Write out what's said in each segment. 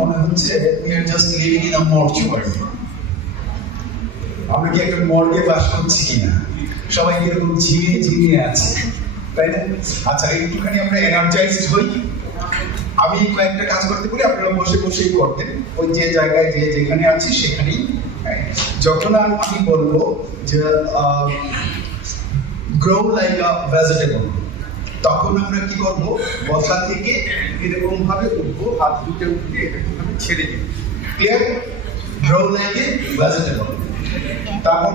মনে হচ্ছে we are just living in a mortuary. আমরা কি একটা মর্গে বাস করছি কিনা, সবাই এরকম ঝিমিয়ে ঝিমিয়ে আছে, তাই না? আচ্ছা, একটুখানি আমরা এনার্জাইজড হই। আমি কয়েকটা কাজ করতে পারি, আপনারা বসে বসেই করতেন, ওই যে জায়গায় যে যেখানে আছি সেখানেই। যখন আমি বলবো যে grow like a vegetable, তখন আমরা কি করবো, বসা থেকে এরকম ভাবে উঠবো, হাত দুটো উঠে এরকম ভাবে ছেড়ে দিই। Clear? grow like a vegetable। তারপর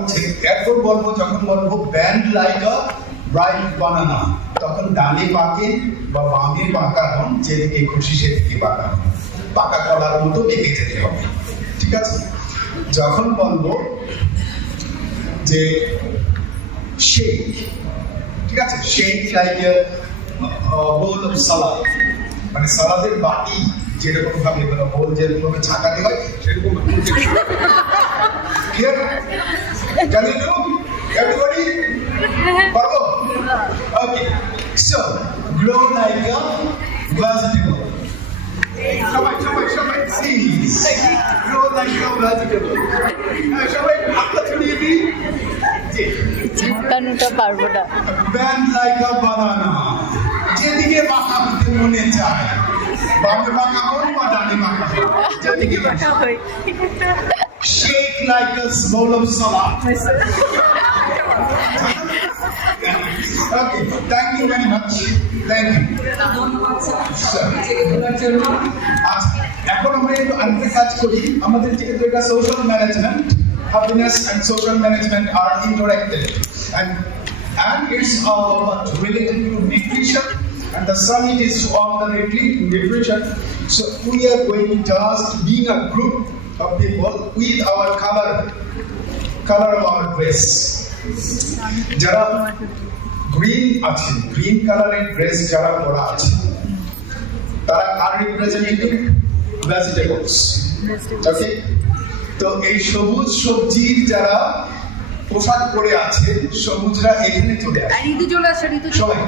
এরপর বলবো, যখন বলবো bend like a ripe banana, তখন ডানে বাঁকে বা বামে বাঁকা হন, যেদিকে খুশি সেদিকে বাঁকা হন, পাকা কলার মতো বেঁকে যেতে হবে, ঠিক আছে? যখন বলবো যে shake, ঠিক আছে, shake like a bowl of salad, মানে সালাদের বাটি যেরকম ভাবে বোল যেরকম ছাকাতে হয় সেরকম। Clear? Can you do? Everybody? পারবো? Okay. So, grow like a vegetable. সবাই please. Grow like a vegetable. সবাই হাতটা ছড়িয়ে দিই। ঝাঁকানোটা পারবো না। Bend like a banana. যেদিকে বাঁকা হতে মনে চায়, বামে বাঁকা হন বা ডানে বাঁকা হন, যেদিকে বাঁকা হয়। Shake like a bowl of salad. Okay, thank you very much. Thank you. আচ্ছা, এখন আমরা একটু আরেকটা কাজ করি। আমাদের যেহেতু এটা social management, happiness and social management are interacted, and it's related to nutrition, and the summit is on the nutrition. So we are going to just being a group of people with our color of our dress. যারা green আছে, green কালারের dress যারা পরা আছে, তারা আর representative vegetables. ওকে, তো এই সবুজ সবজির যারা পোশাক পরে আছে, সবুজরা এখানে চলে আসে। ঋতু চলে আসে, ঋতু সবাই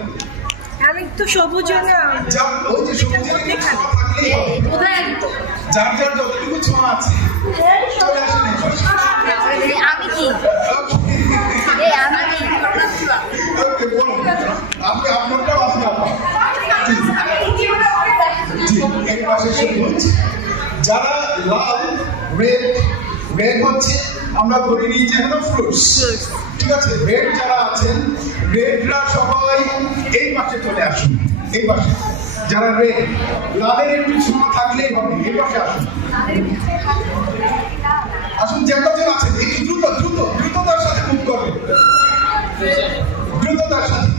আমি তো সবুজ না, ওই যে সবুজের থাকলেই হবে, যার যার যতটুকু ছোঁয়া আছে চলে আসেন। আমি কি ওকে, বলুন আপনি আপনারটা আসবেন। এই পাশে সবুজ, যারা লাল রেড হচ্ছে আমরা ধরে নিই যে হলো ফ্রুটস, ঠিক আছে? রেড যারা আছেন, রেডরা সবাই এই পাশে চলে আসুন, এই পাশে যারা রেড, লালের একটু ছোঁয়া থাকলেই হবে, এই পাশে আসুন, আসুন। যে কজন আছেন একটু দ্রুততার সাথে মুভ করবেন, দ্রুততার সাথে।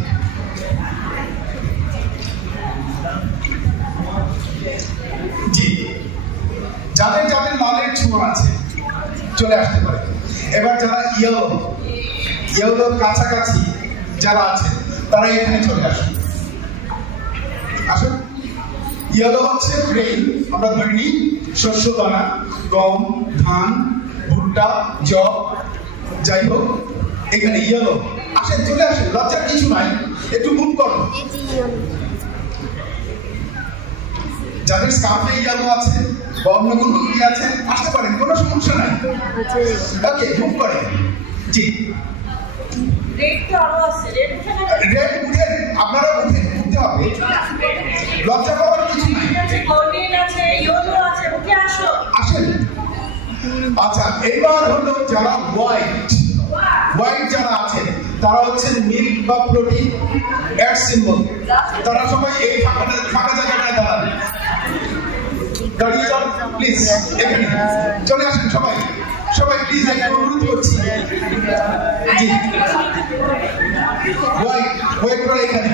জি, যাদের যাদের লালের ছোঁয়া আছে চলে আসতে পারে। এবার যারা ইয়েলো কাছাকাছি যারা আছে তারা এখানে চলে আসুন, আসুন। ইয়েলো হচ্ছে গ্রেইন, আমরা ধরে নিই শস্য দানা, গম, ধান, ভুট্টা, জব, যাই হোক, এখানে ইয়েলো। আসেন, চলে আসেন, লজ্জার কিছু নাই, একটু মুভ করো। যাদের স্কার্ফে ইয়েলো আছে বা অন্য কোনো কি আছে আসতে পারেন, কোনো সমস্যা নাই। ওকে, মুভ করেন। জি, রেড উঠে, আপনারা উঠতে হবে, লজ্জা পাওয়ার কিছু নাই। আসেন। আচ্ছা, এবার হলো যারা হোয়াইট যারা আছেন, তারা হচ্ছেন মিল্ক বা প্রোটিন এর সিম্বল। তারা সবাই এই ফাঁকা জায়গাটায় দাঁড়ান, দাঁড়িয়ে যান প্লিজ, এখানে চলে আসেন সবাই প্লিজ, একটু অনুরোধ করছি। জি, হোয়াইট এখানে,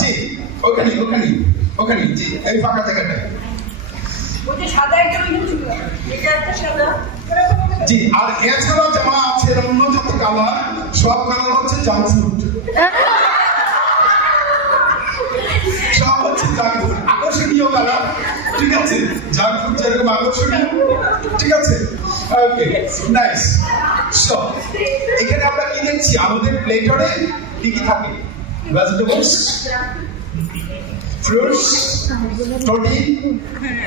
জি, ওখানে, জি, এই ফাঁকা জায়গাটায়। জি, আর এছাড়াও যারা আছে অন্য যত কালার, সব কালার হচ্ছে জাঙ্ক ফুড, সব হচ্ছে জাঙ্ক ফুড, আকর্ষণীয় কালার, ঠিক আছে? জাঙ্ক ফুড যেরকম আকর্ষণীয়, ঠিক আছে? ওকে, নাইস। সো এখানে আমরা কি দেখছি, আমাদের প্লেটারে কি কি থাকে? Vegetables, fruits, protein,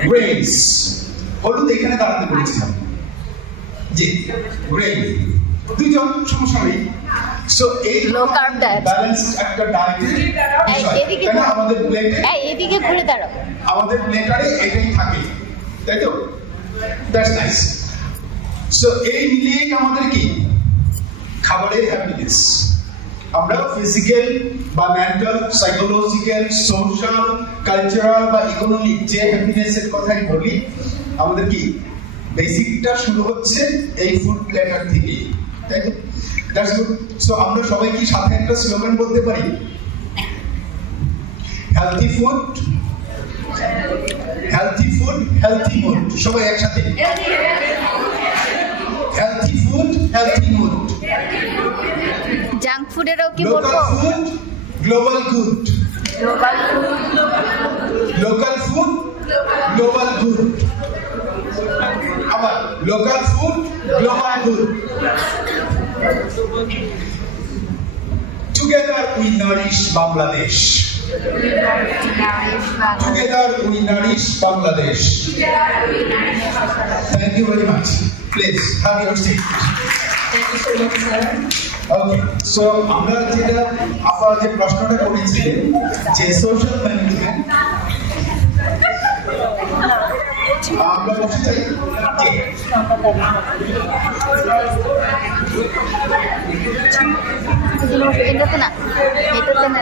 grains. হলুদ এখানে দাঁড়াতে বলেছিলাম, জি গ্রেইন। দুইজন সমস্যা নেই। সো এই লো কার্ব ডায়েট। ব্যালেন্সড একটা ডায়েটের এদিকে আমাদের প্লেটে, এদিকে ঘুরে দাঁড়াও, আমাদের প্লেটারে এটাই থাকে, তাই তো? That's nice. সো এই মিলিয়ে আমাদের কি খাবারের হ্যাপিনেস, আমরা ফিজিক্যাল বা মেন্টাল, সাইকোলজিক্যাল, সোশ্যাল, কালচারাল বা ইকোনমিক যে হ্যাপিনেসের কথাই বলি, আমাদের কি বেসিকটা শুরু হচ্ছে এই ফুড প্ল্যাটার থেকে, তাই তো? That's good. সো আমরা সবাই কি সাথে একটা স্লোগান বলতে পারি? Healthy food, healthy food, healthy mood. সবাই একসাথে, healthy food, healthy mood. Junk ফুডেরও কি বলবো? Local food, global good. Global food, local food, global good. আবার local food, global good. Together we nourish Bangladesh. Together we nourish Bangladesh. Thank you very much. Please have your seat. Thank you so much, sir. Okay, so আমরা যেটা আপনারা যে প্রশ্নটা করেছিলেন যে social management, আমরা বলতে চাই এটাতে না, এটাতে না,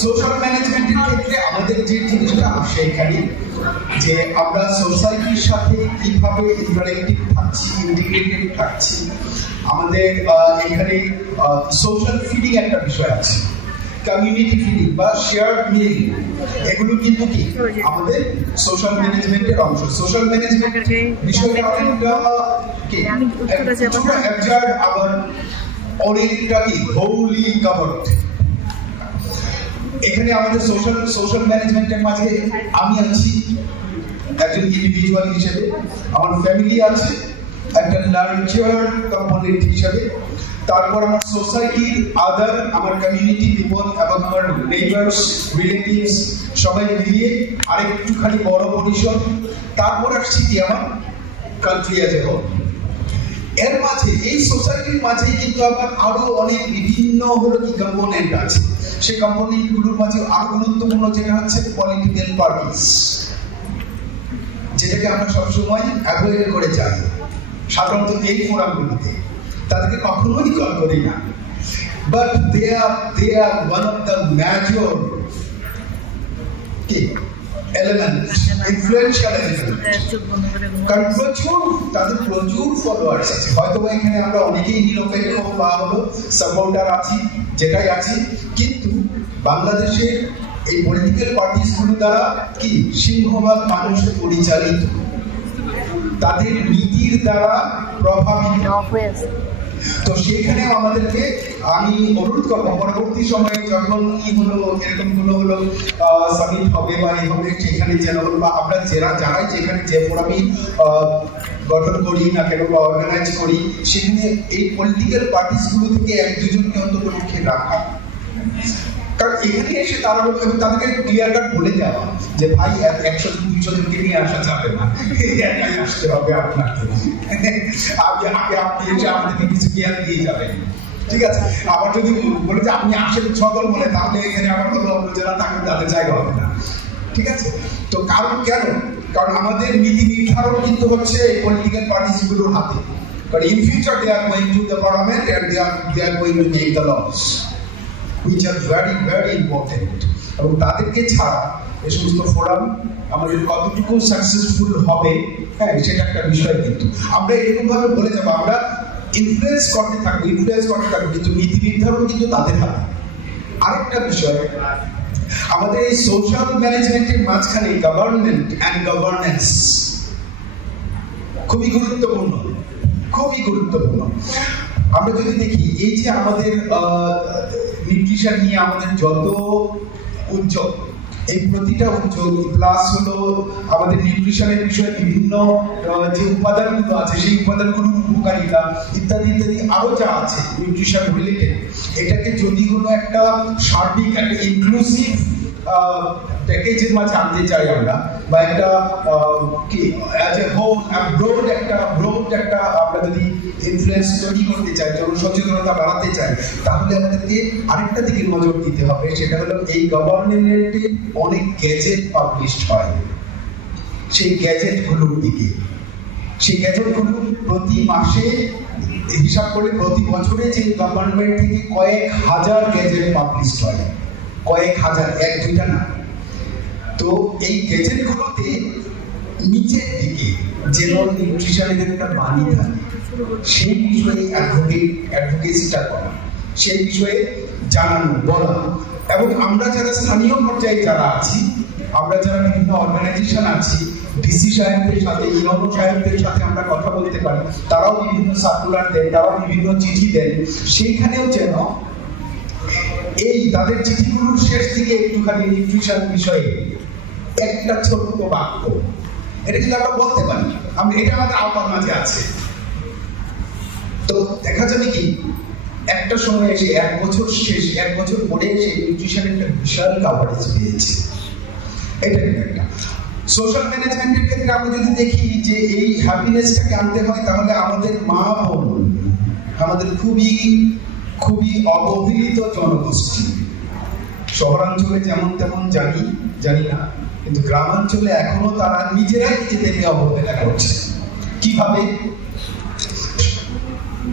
সোশ্যাল ম্যানেজমেন্টের ক্ষেত্রে আমাদের যে জিনিসটা আসে এখানে, যে আমরা সোসাইটির সাথে কিভাবে ইন্টারেক্টিভ থাকছি, ইন্টিগ্রেটেড থাকছি। আমাদের এখানে সোশ্যাল ফিডিং একটা বিষয় আছে, কমিউনিটি ফিডিং বা শেয়ার্ড মিলিং, এগুলো কিন্তু কি আমাদের সোশ্যাল ম্যানেজমেন্টের অংশ। সোশ্যাল ম্যানেজমেন্ট বিষয়টা অনেকটা কি কিছুটা অ্যাবজার্ড, আবার অনেকটা কি হোলি কভার্ড। এখানে আমাদের সোশ্যাল ম্যানেজমেন্টের মাঝে আমি আছি একজন ইন্ডিভিজুয়াল হিসেবে, আমার ফ্যামিলি আছে একটা লার্জার কম্পোনেন্ট হিসেবে, তারপর আমার সোসাইটির আদার, আমার কমিউনিটি পিপল এবং আমার নেইবার্স, রিলেটিভস সবাই মিলিয়ে আরেকটুখানি বড় পরিসর, তারপর আসছি কি আমার কান্ট্রি অ্যাজ এ হোল। এর মাঝে এই সোসাইটির মাঝে কিন্তু আবার আরো অনেক বিভিন্ন হলো কি কম্পোনেন্ট আছে। সেই কম্পোনেন্টগুলোর মাঝে আরো গুরুত্বপূর্ণ যেটা হচ্ছে পলিটিক্যাল পার্টিস, যেটাকে আমরা সবসময় অ্যাভয়েড করে যাই সাধারণত এই ফোরামগুলোতে, তাদেরকে কখনোই কল করি না, but they are one of the major কি এলিমেন্ট, ইনফ্লুয়েন্সিয়াল এলিমেন্ট। কারণ তাদের প্রচুর ফলোয়ার্স আছে। হয়তো এখানে আমরা অনেকেই নিরপেক্ষ বা হলো সাপোর্টার আছি, যেটাই আছি, কিন্তু বাংলাদেশের এই পলিটিক্যাল পার্টিসগুলো দ্বারা কি সিংহভাগ মানুষ পরিচালিত, তাদের নীতির দ্বারা প্রভাবিত। তো সেখানে আমাদেরকে আমি অনুরোধ করবো পরবর্তী সময়ে যখন এরকম কোনো হলো সামিট হবে বা এই হবে, সেখানে যেন বা আমরা যারাই যেখানে যে ফোরামই গঠন করি না কেন বা অর্গানাইজ করি, সেখানে এই পলিটিক্যাল পার্টিসগুলো থেকে এক দুজনকে অন্তত পক্ষে রাখা। কারণ এখানে এসে তারা তাদেরকে ক্লিয়ার কাট বলে দেওয়া যে ভাই 100-200 জনকে নিয়ে আসা যাবে না, একাই আসতে হবে আপনাকে, আপনি এসে আমাদেরকে কিছু জ্ঞান দিয়ে যাবেন, ঠিক আছে? আবার যদি বলে যে আপনি আসেন 6 দল বলে, তাহলে এখানে আবার হলো অন্য যারা থাকবে তাদের জায়গা হবে না, ঠিক আছে? তো কারণ কেন? কারণ আমাদের নীতি নির্ধারণ কিন্তু হচ্ছে এই পলিটিক্যাল পার্টিসগুলোর হাতে। কারণ in future they are going to the parliament and they are going to make the laws, which are very very important. এবং তাদেরকে ছাড়া এই সমস্ত ফোরাম আমাদের কতটুকু সাকসেসফুল হবে, হ্যাঁ সেটা একটা বিষয়। কিন্তু আমরা এরকম ভাবে বলে যাবো, আমরা ইনফ্লুয়েন্স করতে থাকবো কিন্তু নীতি নির্ধারণ কিন্তু তাদের হাতে। আরেকটা বিষয়, আমাদের এই সোশ্যাল ম্যানেজমেন্টের মাঝখানে গভর্নমেন্ট অ্যান্ড গভর্নেন্স খুবই গুরুত্বপূর্ণ। আমরা যদি দেখি এই যে আমাদের নিউট্রিশন নিয়ে আমাদের যত উদ্যোগ, এই প্রতিটা উদ্যোগ প্লাস হলো আমাদের নিউট্রিশনের বিষয়ে বিভিন্ন যে উপাদানগুলো আছে সেই উপাদানগুলোর উপকারিতা ইত্যাদি ইত্যাদি আরো যা আছে নিউট্রিশন রিলেটেড, এটাকে যদি কোনো একটা সার্বিক একটা ইনক্লুসিভ প্যাকেজের মাঝে আনতে চাই আমরা, বা একটা কি অ্যাজ এ হোল ব্রড একটা আমরা যদি ইনফ্লুয়েন্স তৈরি করতে চাই, জনসচেতনতা বাড়াতে চাই, তাহলে আমাদেরকে আরেকটা দিকে নজর দিতে হবে। সেটা হলো এই গভর্নমেন্টে অনেক গ্যাজেট পাবলিশড হয়, সেই গ্যাজেটগুলোর দিকে, সেই গ্যাজেটগুলো প্রতি মাসে হিসাব করে প্রতি বছরে যে গভর্নমেন্ট থেকে কয়েক হাজার গ্যাজেট পাবলিশড হয়, কয়েক হাজার, এক দুইটা না। তো এই গ্যাজেটগুলোতে নিচের দিকে যেন নিউট্রিশনের একটা বাণী থাকে, সেই বিষয়ে অ্যাডভোকেসিটা করা, সেই বিষয়ে জানানো, বলা। এবং আমরা যারা স্থানীয় পর্যায়ে যারা আছি, আমরা যারা বিভিন্ন অর্গানাইজেশন আছি, ডিসি সাহেবদের সাথে, ইউনো সাহেবদের সাথে আমরা কথা বলতে পারি, তারাও বিভিন্ন সার্কুলার দেন, তারাও বিভিন্ন চিঠি দেন, সেইখানেও যেন এই তাদের চিঠিগুলোর শেষ দিকে একটুখানি নিউট্রিশন বিষয়ে একটা ছোট্ট বাক্য, এটা যদি আমরা বলতে পারি, এটা আমাদের আওতার মাঝে আছে। তো দেখা যাবে কি একটা সময় এসে এক বছর পরে এসে নিউট্রিশনের একটা বিশাল কাভারেজ পেয়েছে। এটা একটা সোশ্যাল ম্যানেজমেন্টের ক্ষেত্রে আমরা যদি দেখি যে এই হ্যাপিনেসটাকে আনতে হয়, তাহলে আমাদের মা বোন, আমাদের খুবই খুবই অবহেলিত জনগোষ্ঠী, শহরাঞ্চলে যেমন তেমন জানি না, কিন্তু গ্রামাঞ্চলে এখনো তারা নিজেরাই নিজেদেরকে অবহেলা করছে। কিভাবে?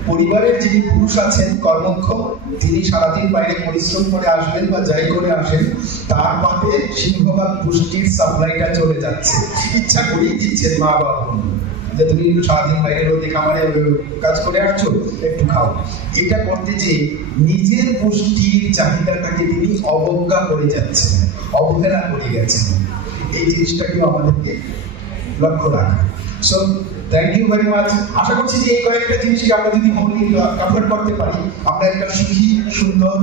পরিবারের যিনি পুরুষ আছেন কর্মক্ষম, তিনি সারাদিন বাইরে পরিশ্রম করে আসবেন বা যাই করে আসেন, তার পাতে সিংহভাগ পুষ্টির সাপ্লাইটা চলে যাচ্ছে, ইচ্ছা করেই দিচ্ছেন মা বাবা, যে তুমি সারাদিন বাইরে রোদে খামারে কাজ করে আসছো, একটু খাও। এটা করতে যে নিজের পুষ্টির চাহিদাটাকে তিনি অবজ্ঞা করে যাচ্ছেন, অবহেলা করে গেছেন। এই জিনিসটাকেও আমাদেরকে লক্ষ্য রাখা। So thank you very much. আশা করছি যে এই কয়েকটা জিনিসকে আমরা যদি কভার করতে পারি, আমরা একটা সুখী সুন্দর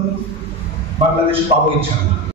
বাংলাদেশ পাবো ইনশাআল্লাহ।